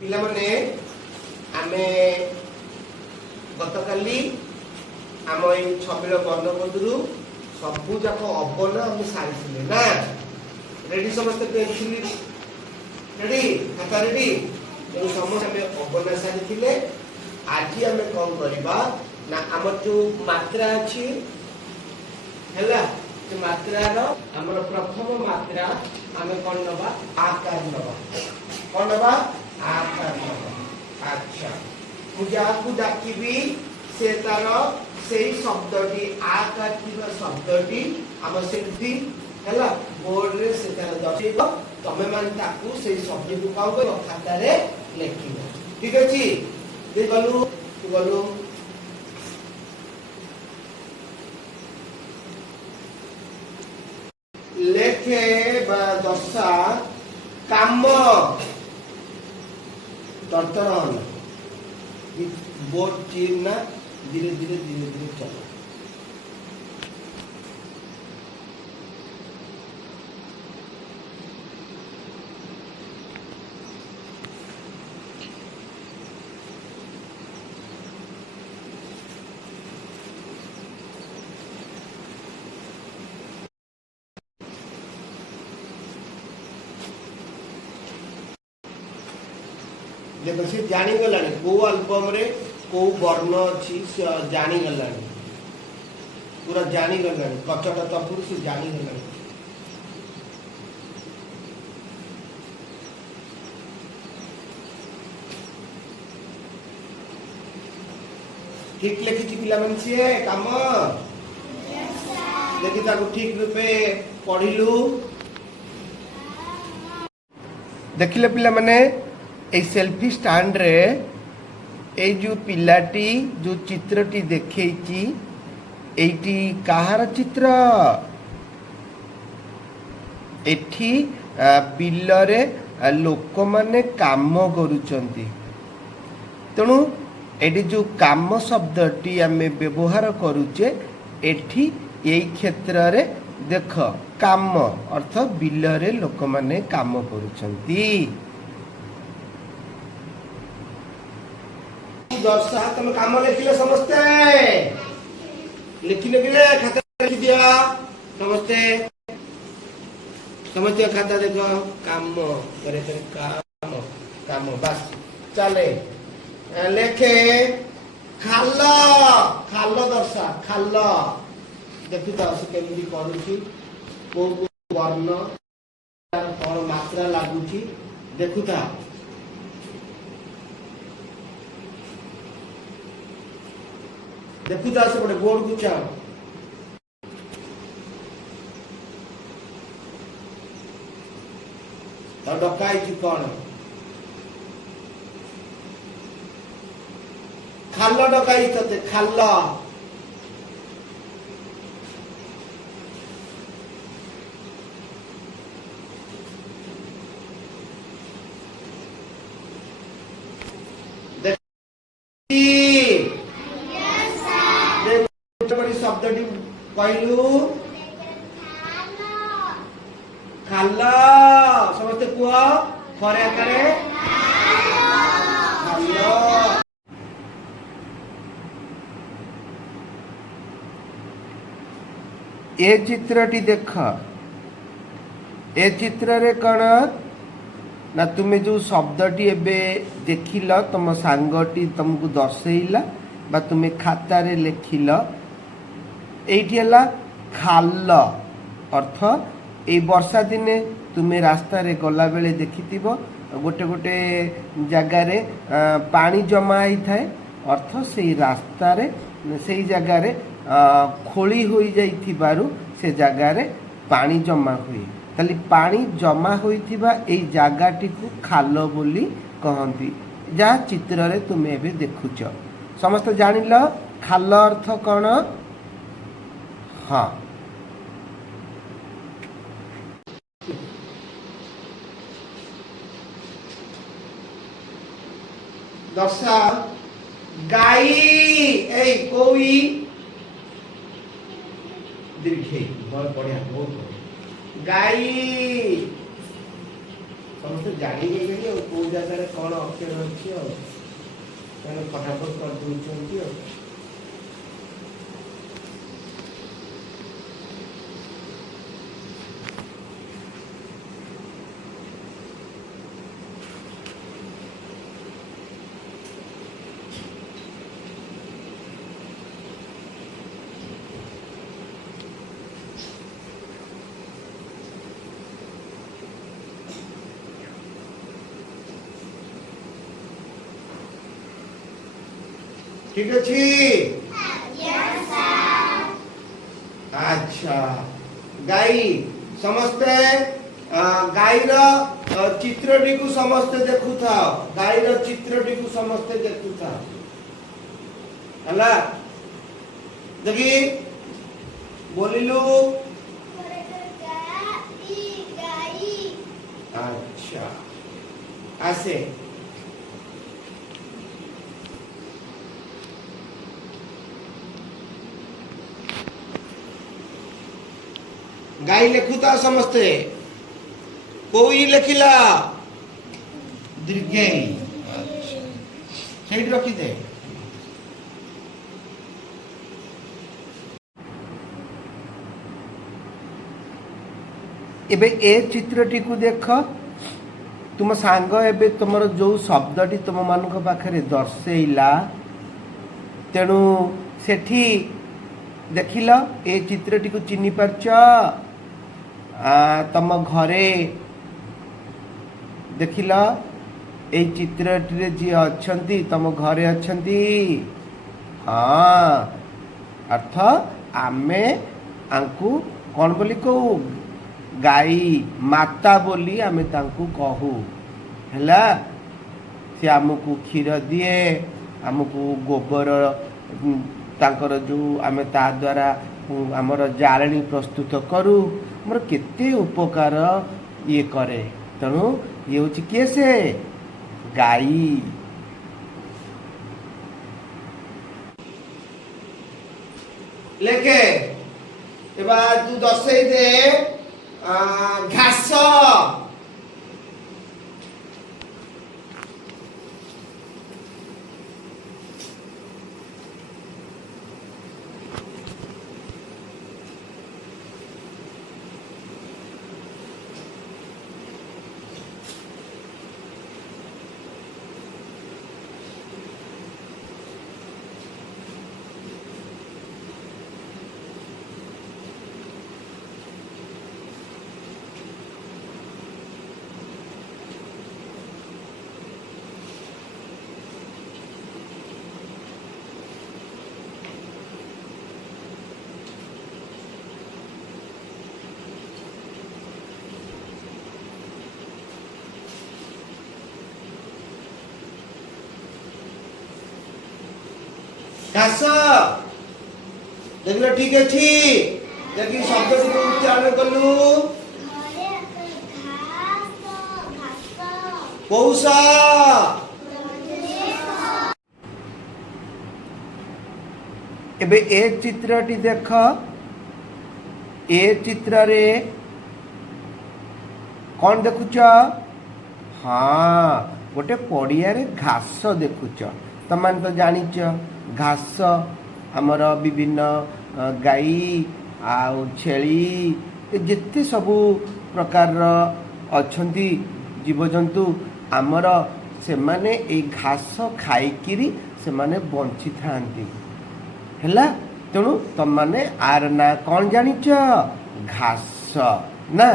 ପିଲାମାନେ ଆମେ ଗତକାଲି ଆମ ଏଇ ଛବିଳ ବର୍ଣ୍ଣବୋଧରୁ ସବୁ ଯାକ ଅବନ ଆମେ ସାରିଥିଲେ ନା। ରେଡି ସମସ୍ତେ? ପେନ୍ସିଲ ରେଡି, ଖାତା ରେଡି? ତେଣୁ ସମସ୍ତେ ଆମେ ଅବନା ସାରିଥିଲେ। ଆଜି ଆମେ କଣ କରିବା ନା ଆମର ଯୋଉ ମାତ୍ରା ଅଛି ହେଲା, ସେ ମାତ୍ରାର ଆମର ପ୍ରଥମ ମାତ୍ରା ଆମେ କଣ ନବା? ଆକାର ନବା। କଣ ନବା? आकार नवा। अच्छा, मु जाकू डाकिबी से तार सेही शब्दटी आकार थिबा शब्दटी हम सेठी हैला बोर्ड रे से तार दर्शेइबो। तमे मान ताकू सेही शब्द को काउ करो खाता रे लेखिबो। ठीक अछि? दे गलु गलु लेखे बा दशा काम तरतरन बोर्ड चिन्ह धीरे धीरे चलो। देखो से जानी गलानी को एल्बम रे को वर्ण अछि से जानी गलानी, पूरा जानी गलानी। कचटा तपुर से जानी गलानी। ठीक लिखी पिला मन से काम देखि ताको ठीक रूपे पढिलु। देखिले पिला माने ए सेल्फी स्टैंड रे ए जो पिलाटी जो चित्रटी देखैची एठी काहार चित्र? एठी बिलरे लोक माने काम करूचंती। तेणु एठी जो काम शब्दटी आमे व्यवहार करूचे एठी एई क्षेत्र रे देख काम अर्थ बिलरे लोक माने काम करूचंती। दशा तुम काम लिखिले समस्ते लिखिले बिले खाता लिखि दिया समस्ते। समस्ते खाता देखो काम करे काम काम बस चले। लेखे खाल खाल दशा खाल देखु ता से केमि करूची को वर्ण कोन मात्रा लागुची देखु ता। देखु से गोटे बोर्ड को चाओ तो डकाई कौन खाल डकाई ते खाल शब्द कहलु खाल समस्ते कुह खरे करे खाल। ए चित्रटी देख ए चित्र रे कण ना तुमे जो शब्दटी एबे देखिल तुम सांगटी तुमको दर्शेइला बा तुमे खाता रे लेखिल एठी हला खाल अर्थ ए वर्षा दिने तुमे रास्ता रे गला बेले देखिथिबो गोटे गोटे जगह रे पानी जमा ही थाए अर्थ से रास्ता रे से जगह रे खोली होई जाइथिबारु से जगह रे पानी जमा हुई। ताली पानी जमा होइथिबा ए जगाटी को खाल बोली कहंती। जहाँ चित्र रे तुमे एबे देखुच समस्त जानिल खाल अर्थ कौन? हाँ दशा गाई ए कोई दीर्घे बहुत बढ़िया बहुत गाई ସମସ୍ତେ ଜାଣିଗଲେଣି ଆଉ କୋଉ ଜାଗାରେ କ'ଣ ଅକ୍ଷର ଅଛି ଆଉ ତେଣୁ ଫଟାଫଟ କରିଦେଉଛନ୍ତି ଆଉ। ठीक अच्छी अच्छा गाई समस्ते गाईर चित्रटी को समस्ते देखु था गाईर चित्रटी को समस्ते देखु था हला देखी बोलिलु अच्छा आसे गाई लेखुता समस्ते कोई लेखिला दीर्घ अच्छा रखी दे एबे ए चित्रटी को देख तुम सांग एबे तुमर जो शब्दटी तुम मानक पाखरे दर्शेइला तेणु सेठी देखिल ए चित्रटी को चिन्ह पारछ तम घरे देखिल ए चित्रटी जी अच्छंती तम घरे अच्छंती हाँ अर्थ आमे आंकु कौन बोली कहू गाई माता बोली आमे तांकु कहू हैला से आमको क्षीर दिए आमको गोबर तांकर जो आमे ता द्वारा आमर जाळेणी प्रस्तुत करू मोर केते उपकार ये करे तेणु ये हूँ किए से गाई लेके एबार तू दर्शई दे घास घास देखल ठीक अच्छी देखी शब्द को उच्चारण कलु कौशा एबे ए चित्रटी देख ए चित्र रे कौन देखुच हाँ गोटे पड़िया रे घास देखुच तम तो जानिच घास आमर विभिन्न गाई आउ छेली जिते सबू प्रकार अच्छी जीवजंतु आमर से माने ए घास खाइकिरी से माने बंची थांती हैला तेणु तुम माने आर ना कौन जानिच घास ना